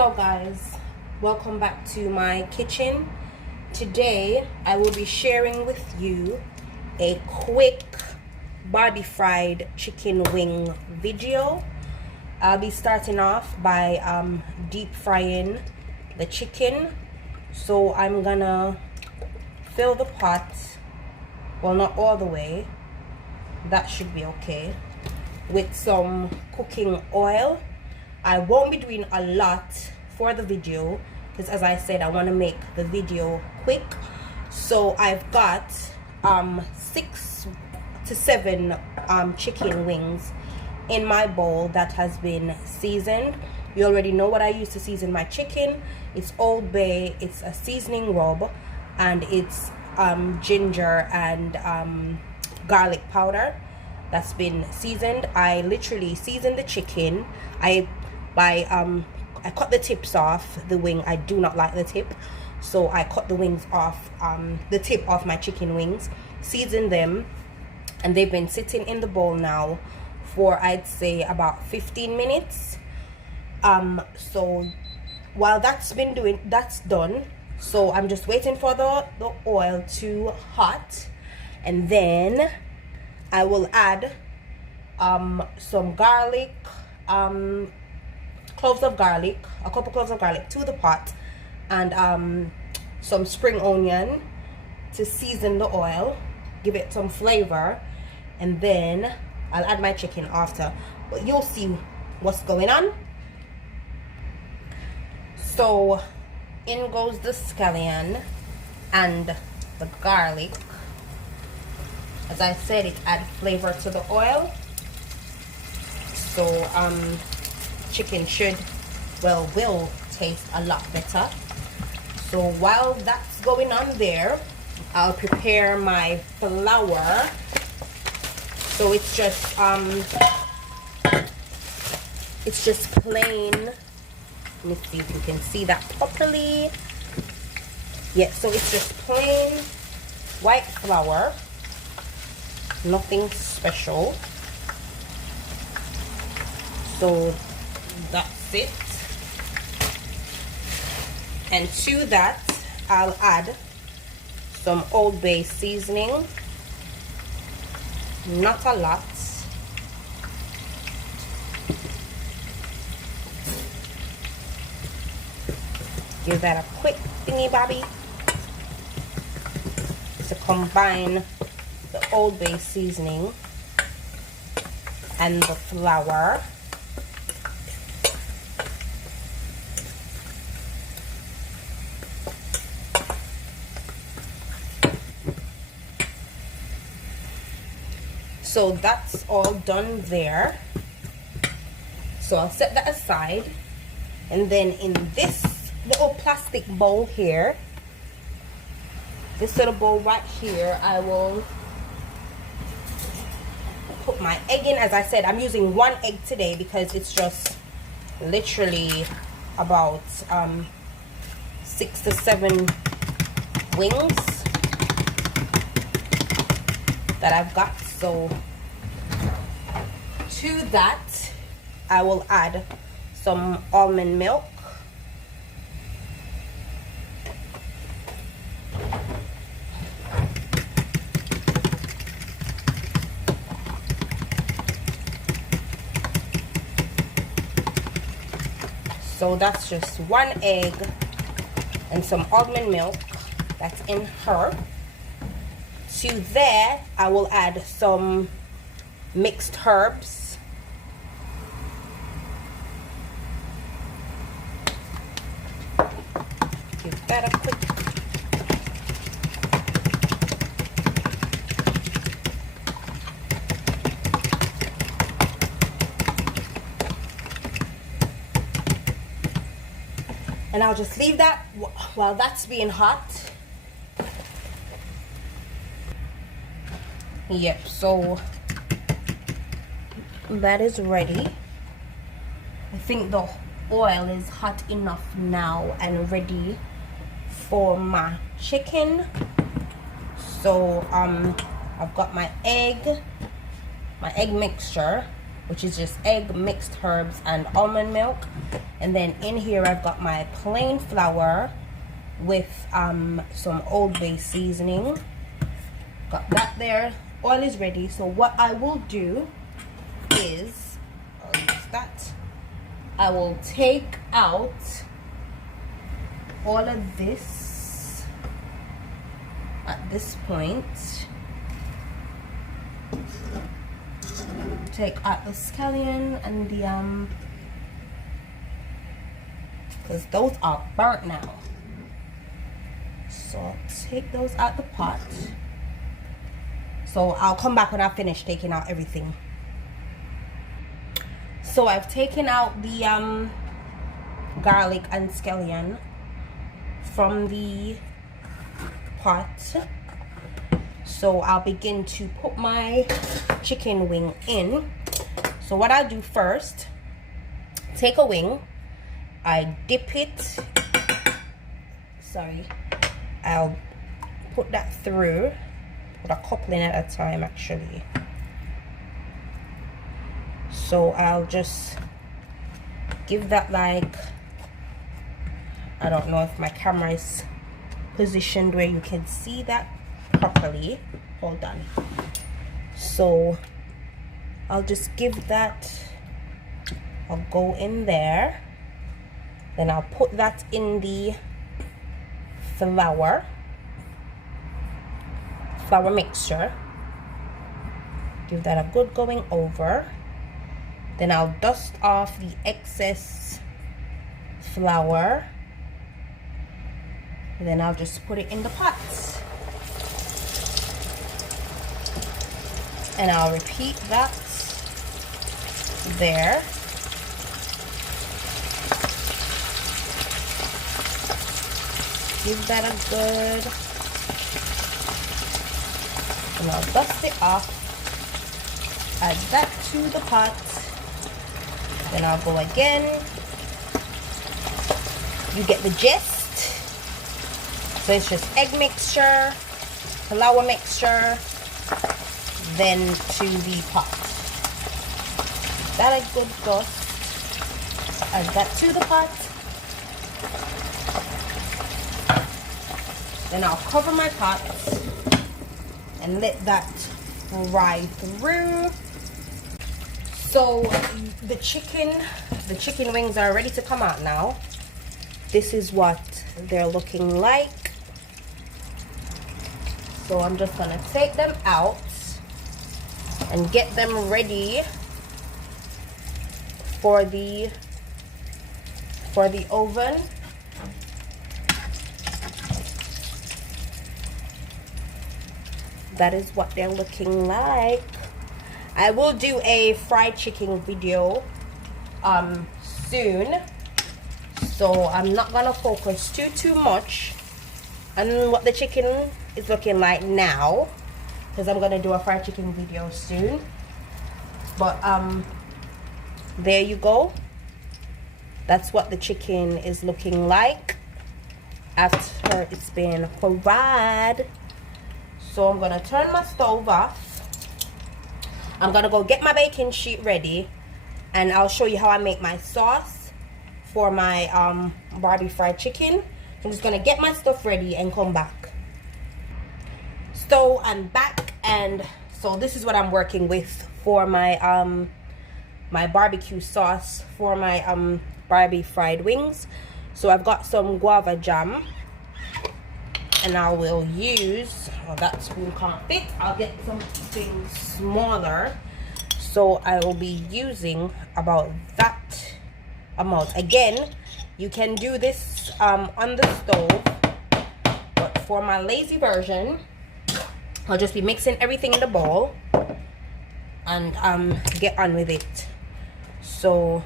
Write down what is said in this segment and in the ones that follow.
Hello guys, welcome back to my kitchen. Today I will be sharing with you a quick barbie fried chicken wing video. I'll be starting off by deep frying the chicken. So I'm gonna fill the pot, well, not all the way, that should be okay, with some cooking oil. I won't be doing a lot for the video because, as I said, I want to make the video quick. So I've got 6 to 7 chicken wings in my bowl that has been seasoned. You already know what I use to season my chicken. It's Old Bay, it's a seasoning rub, and it's ginger and garlic powder that's been seasoned. I literally seasoned the chicken. I cut the tips off the wing. I do not like the tip, so I cut the wings off, the tip off my chicken wings, seasoned them, and they've been sitting in the bowl now for, I'd say, about 15 minutes. So while that's done, so I'm just waiting for the oil to hot, and then I will add some garlic, cloves of garlic, a couple cloves of garlic to the pot, and some spring onion to season the oil, give it some flavor, and then I'll add my chicken after, but you'll see what's going on. So in goes the scallion and the garlic. As I said, it adds flavor to the oil, so chicken will taste a lot better. So while that's going on there, I'll prepare my flour. So it's just plain. Let me see if you can see that properly. Yeah, so it's just plain white flour, nothing special. So that's it. And to that I'll add some Old Bay seasoning, not a lot. Give that a quick thingy bobby to combine the Old Bay seasoning and the flour. So that's all done there. So I'll set that aside, and then in this little plastic bowl here, this little bowl right here, I will put my egg in. As I said, I'm using 1 egg today because it's just literally about 6 to 7 wings that I've got. So to that I will add some almond milk, so that's just 1 egg and some almond milk that's in her. To there I will add some mixed herbs, give that a quick, and I'll just leave that while that's being hot. Yep, so that is ready. I think the oil is hot enough now and ready for my chicken. So I've got my egg mixture, which is just egg, mixed herbs, and almond milk. And then in here I've got my plain flour with some Old Bay seasoning. Got that there. Oil is ready. So what I will do is, I'll use that. I will take out all of this at this point. Take out the scallion and the because those are burnt now. So I'll take those out the pot. So I'll come back when I finish taking out everything. So I've taken out the garlic and scallion from the pot. So I'll begin to put my chicken wing in. So what I'll do first, take a wing, I dip it, I'll put that through, put a couple in at a time actually. So I'll just give that like, I don't know if my camera is positioned where you can see that properly. Hold on. So I'll just give that, I'll go in there, then I'll put that in the flour mixture, give that a good going over. Then I'll dust off the excess flour, and then I'll just put it in the pot. And I'll repeat that there. Give that a good, and I'll dust it off, add that to the pot, then I'll go again. You get the gist. So it's just egg mixture, flour mixture, then to the pot. That a good dust. Add that to the pot. Then I'll cover my pot and let that fry through. So the chicken wings are ready to come out now. This is what they're looking like. So I'm just gonna take them out and get them ready for the oven. That is what they're looking like. I will do a fried chicken video soon, so I'm not gonna focus too much on what the chicken is looking like now, because I'm gonna do a fried chicken video soon. But there you go. That's what the chicken is looking like after it's been fried. So I'm gonna turn my stove off. I'm gonna go get my baking sheet ready, and I'll show you how I make my sauce for my Barbie fried chicken. I'm just gonna get my stuff ready and come back. So I'm back, and so this is what I'm working with for my my barbecue sauce for my Barbie fried wings. So I've got some guava jam, and I will use, oh, that spoon can't fit, I'll get something smaller. So I will be using about that amount. Again, you can do this on the stove, but for my lazy version, I'll just be mixing everything in the bowl and get on with it. So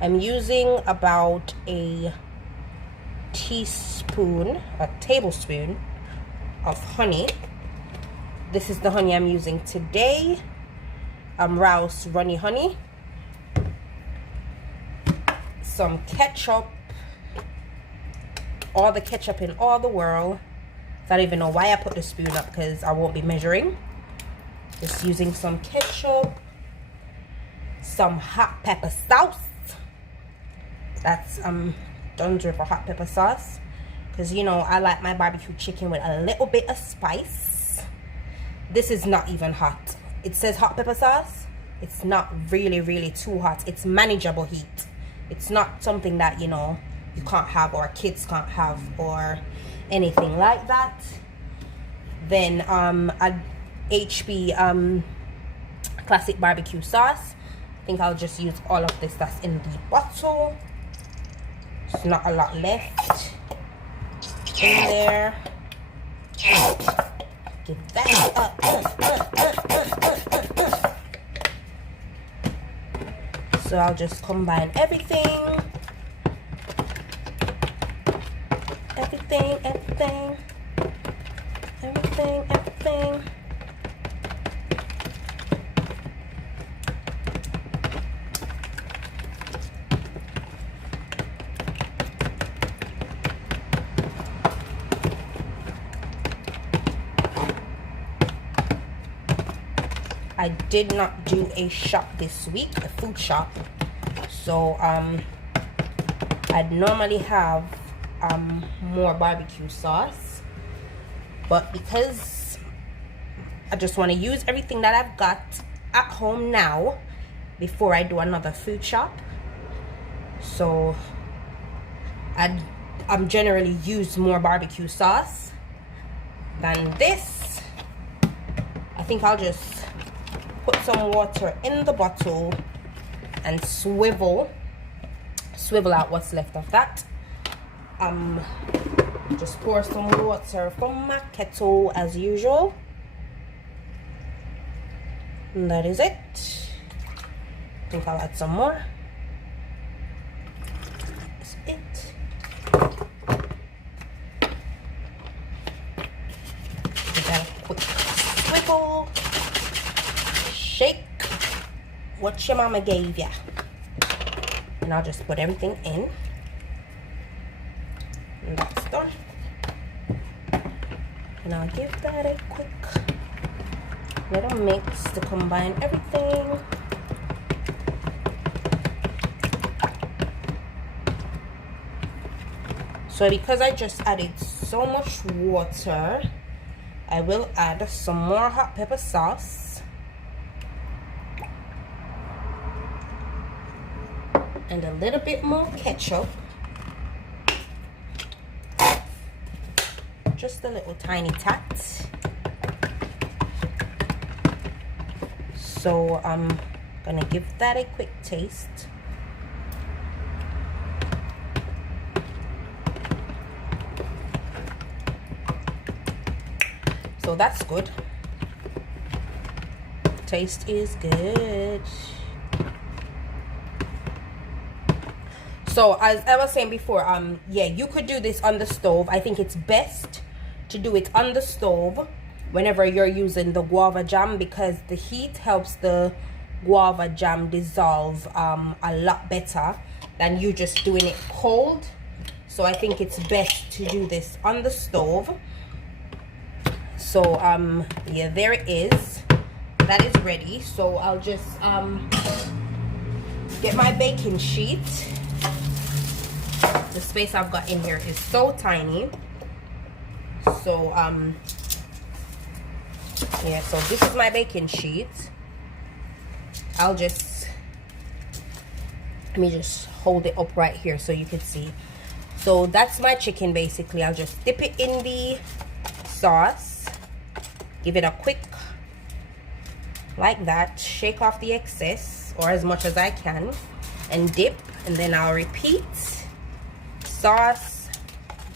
I'm using about a tablespoon of honey. This is the honey I'm using today, Rouse runny honey. Some ketchup, all the ketchup in all the world. I don't even know why I put the spoon up, because I won't be measuring. Just using some ketchup. some hot pepper sauce. That's done with a hot pepper sauce, because you know I like my barbecue chicken with a little bit of spice. This is not even hot. It says hot pepper sauce. It's not really too hot. It's manageable heat. It's not something that, you know, you can't have or kids can't have or anything like that. Then a HP classic barbecue sauce. I think I'll just use all of this that's in the bottle. It's not a lot left in there. Give that up. So I'll just combine everything. I did not do a shop this week, a food shop. So I'd normally have more barbecue sauce, but because I just want to use everything that I've got at home now before I do another food shop, so I'm generally use more barbecue sauce than this. I think I'll just put some water in the bottle and swivel out what's left of that. Just pour some water from my kettle as usual, and that is it. I think I'll add some more. That's it. Give that a quick swivel, shake what your mama gave ya, and I'll just put everything in, and that's done. And I'll give that a quick little mix to combine everything. So because I just added so much water, I will add some more hot pepper sauce and a little bit more ketchup. Just a little tiny tat. So I'm gonna give that a quick taste. So that's good. Taste is good. So as I was saying before, yeah, you could do this on the stove. I think it's best to do it on the stove whenever you're using the guava jam, because the heat helps the guava jam dissolve a lot better than you just doing it cold. So I think it's best to do this on the stove. So yeah, there it is. That is ready. So I'll just get my baking sheet. The space I've got in here is so tiny. So yeah, so this is my baking sheet. I'll just, let me just hold it up right here so you can see. So that's my chicken basically. I'll just dip it in the sauce, give it a quick like that, shake off the excess or as much as I can, and dip, and then I'll repeat. Sauce,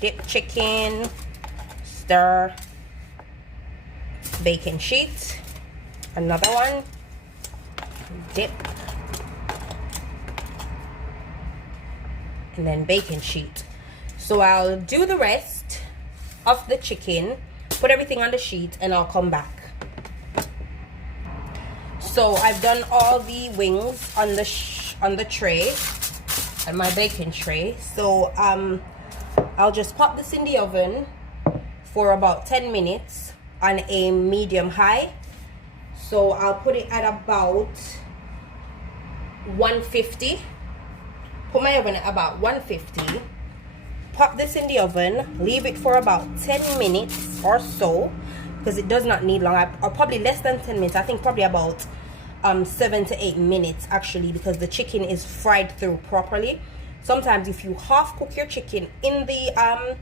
dip chicken, stir, baking sheet, another one, dip, and then baking sheet. So I'll do the rest of the chicken, put everything on the sheet, and I'll come back. So I've done all the wings on the tray, and my baking tray. So I'll just pop this in the oven for about 10 minutes on a medium high. So I'll put it at about 150. Put my oven at about 150. Pop this in the oven, leave it for about 10 minutes or so, because it does not need long, or probably less than 10 minutes. I think probably about 7 to 8 minutes actually, because the chicken is fried through properly. Sometimes if you half cook your chicken in the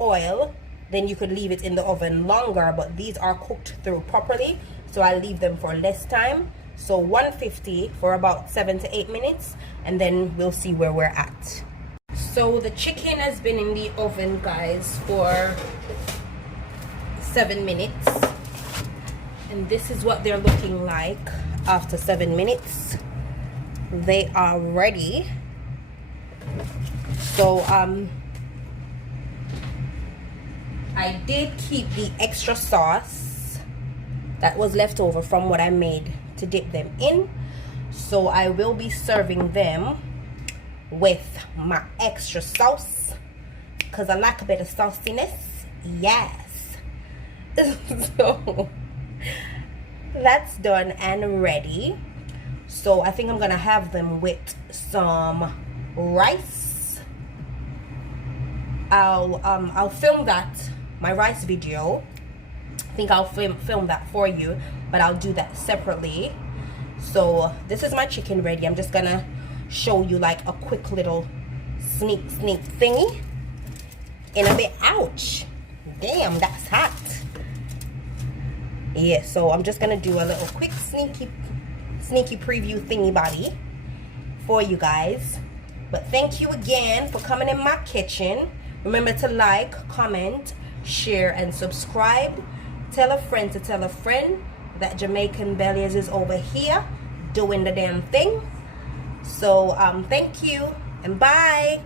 oil, then you could leave it in the oven longer, but these are cooked through properly, so I leave them for less time. So 150 for about 7 to 8 minutes, and then we'll see where we're at. So the chicken has been in the oven, guys, for 7 minutes, and this is what they're looking like after 7 minutes. They are ready. So I did keep the extra sauce that was left over from what I made to dip them in, so I will be serving them with my extra sauce because I like a bit of sauciness. Yes. So that's done and ready. So I think I'm gonna have them with some rice. I'll film that, my rice video. I think I'll film that for you, but I'll do that separately. So this is my chicken ready. I'm just gonna show you like a quick little sneak thingy in a bit. Ouch, damn, that's hot. Yeah, so I'm just gonna do a little quick sneaky preview thingy body for you guys. But thank you again for coming in my kitchen. Remember to like, comment, share, and subscribe. Tell a friend to tell a friend that Jamaican Bellies is over here doing the damn thing. So thank you and bye.